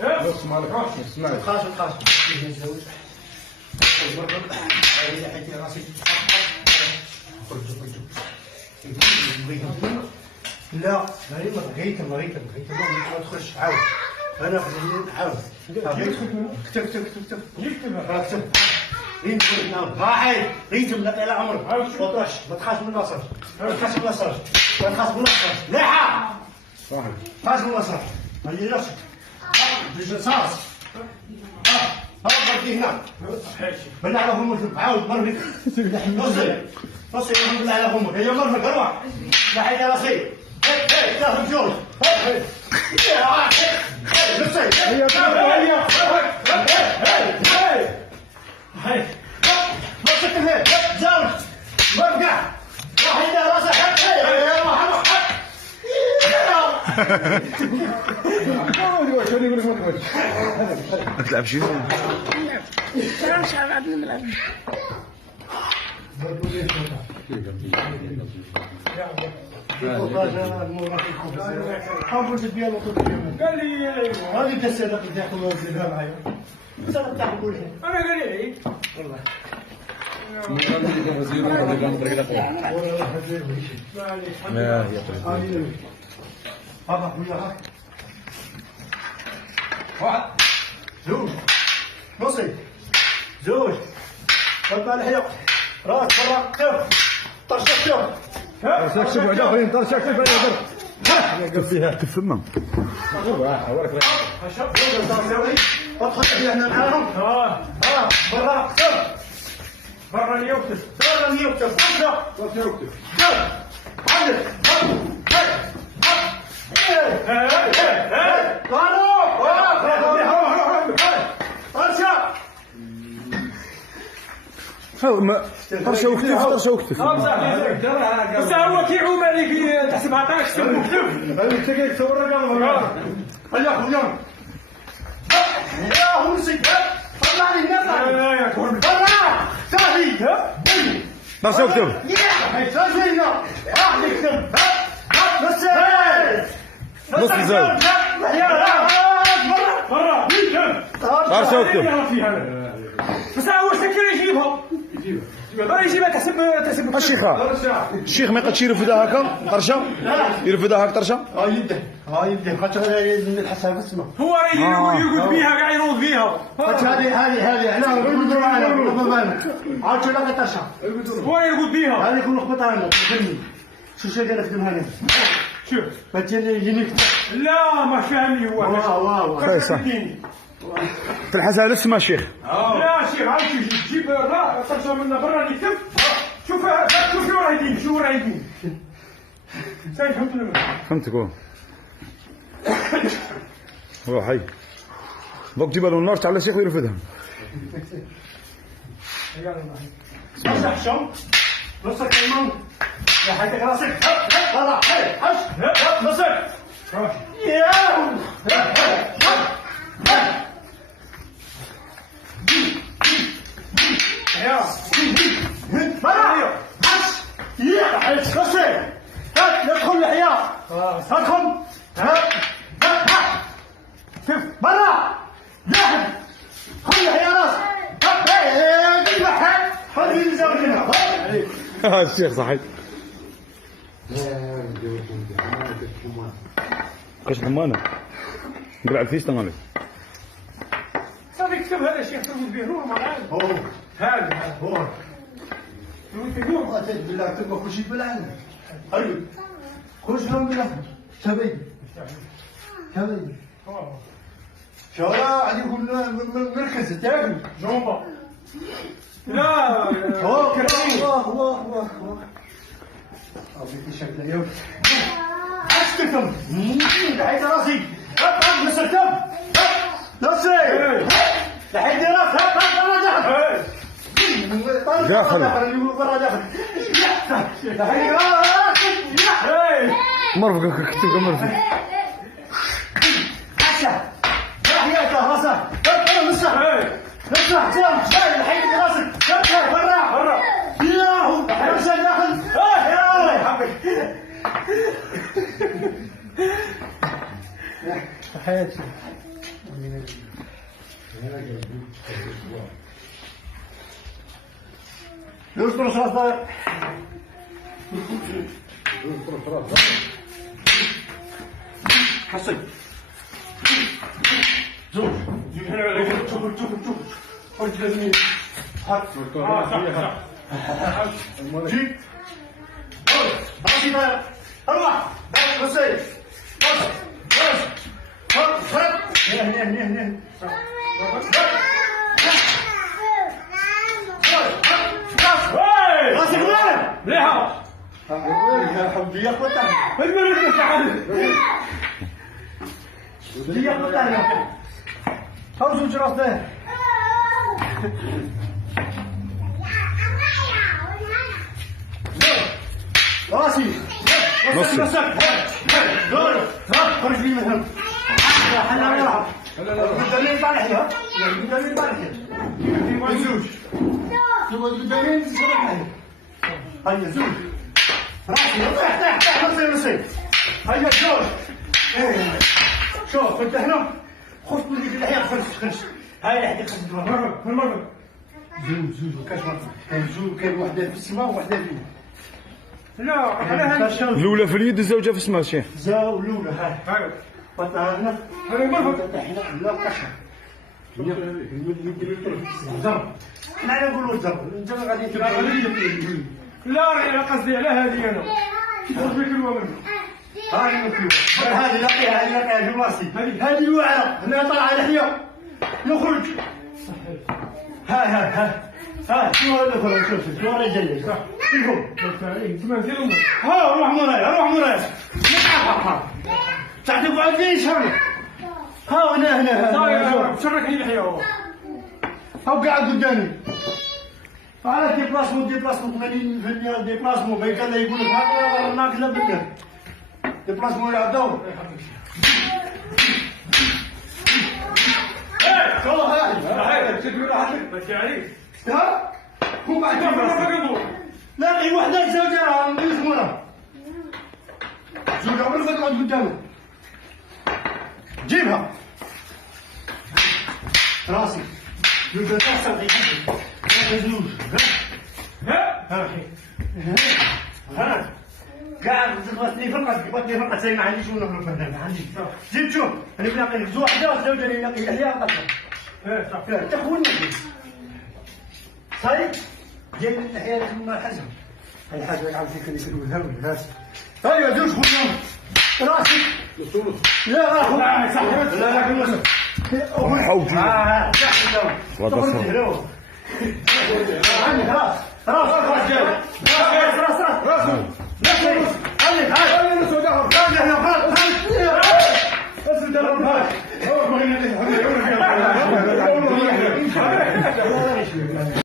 بص مالك اسمع خلاص نتزوج حياتي راسي لا بغيت ما تخش عاود انا عاود كتب واحد ريتم لا طال عمرك ما تخافش من النصر لا صاحب خاص من النصر ما يجيش بالجصاص غادي هنا بالله على همك عاود مرمي نصي بالله على همك هي مرمك روح لا حيد راسي تاخذ جول ما تلعبش شنو؟ مش عارف نلعب. قال لي هذه تسالك تاخذ معايا بس انا تاخذ كل شيء انا قال لي عيد والله هذا وياها واحد زوج نصي زوج قد الحيق راس برا كف طرشك كف طرشك شوف واحد اخرين طرشك كيف يقدر فيها كف فمه ادخل فيها احنا معاهم برا كف برا اليوكتف برا اليوكتف طرشه وكتف بس هو كيعوم عليك تحسب عطاك سم وكتف انت كيف تصور الرقم يا هو نسيت طلع لي هنا برا صافي طرشه وكتف صافي هنا نكتب نص الزاوية برا طرشه وكتف بس هو سكر يجيبها يجيبها تحسب الشيخ ما يقدش يرفدها هكا طرشه يرفدها هكا طرشه يبدا خاطر الحساب اسمه هو يرقد بيها كاع ينوض بيها هذه انا نقولوا معنا عاد شو لا ترشا هو يرقد بيها هذه يكون خبط انا فهمني شو شي داير في هنا شوف فتجي يجيني لا ما فهمني هو واه صح تلحسها للسما الشيخ لا شيخ عاد تجيب طرشه من برا نكتب شوف شو راه يدين شو راه يدين فهمتك هو حي دوك تجيب له النار على الشيخ ويرفدها صح شو نصك المن يا حياتك راسك طلع حش نصك يا برا حش يا حش نصك ادخل الحياه ادخل شوف برا جاهد خذ يا راس خذ لي زوجنا الشيخ صحيح كاش حمانه نقرا الفيستا مالك صافي كتب هذا الشيخ ترقد به روح معاه هذا هو اليوم بالله تبغى كل شيء بالعلم ايوه كل شيء بالله تبي شوارع عليكم مركز تاكل جومبا لا الله أعطيك شكل اليوم أشتكم لحيت راسي نسرتم نصري لحيت راسي داخل لحيت راسي مرفق كتب مرفق حياته راسه نصح جام لحيت راسك برا ياهو حرشة داخل يا حبيبي حياتي يوسف راسه حسن زوج شوف خرج لازم حط جيب راسي بقى اروح راسي هنا راسي كمان ليها يا حبيبي يا قطع المريض تعال يا قطع هاو زوج راسه راسي راسك دور خرج لي من هنا حنا نلعب الدليل طالع هنا الدليل طالع هنا زوج تبغى الدليل صباح هيا زوج راسي تحت راسي هيا زوج شوف انت هنا خذ من ديك اللحيه خرج هاي اللحيه خرج مرة زوج كاش مرة كاين زوج كاين وحده في السماء وحده في لا على هذا الاولى في اليد الزوجه في السماء شيخ. زاو الاولى هاي بطلها هنا هذا مرة لا قشة زر احنا نقولوا زر انت غادي لا انا قصدي على هذه انا خرج لك الومن هاي نقولوا هذه لقيها في راسي هذه واعره هنا طالعه لحيه نخرج ها شو هذا شوف شو هذا جاي شوفوا ها روح موراي تعتقوا على شر ها هنا شركني الحياه هاو قاعد قدامي على ديبلاسمون 80% ديبلاسمون ما كان يقول لك هذا ناقص لا بد ديبلاسمون يلعب دور شو هاي تقول لحد بس عليك ها هو بعد لا هي وحده زوجة راه يسمونها زوجة عمرك ما تقعد قدامه جيبها راسي زوجة تحصل هذا زوج ها قاعد بطني فقط زي ما عنديش ولا ما عنديش جيب شوف انا بنلاقي لك واحده والزوجه اللي نلاقيها هي قطعه تخون صحيح جاي من الحياه ثم حزم هاي حاجه يعرف فيك اللي يكون الهم الناس هاي زوج خويا راسي لا اخو لا لا خلاص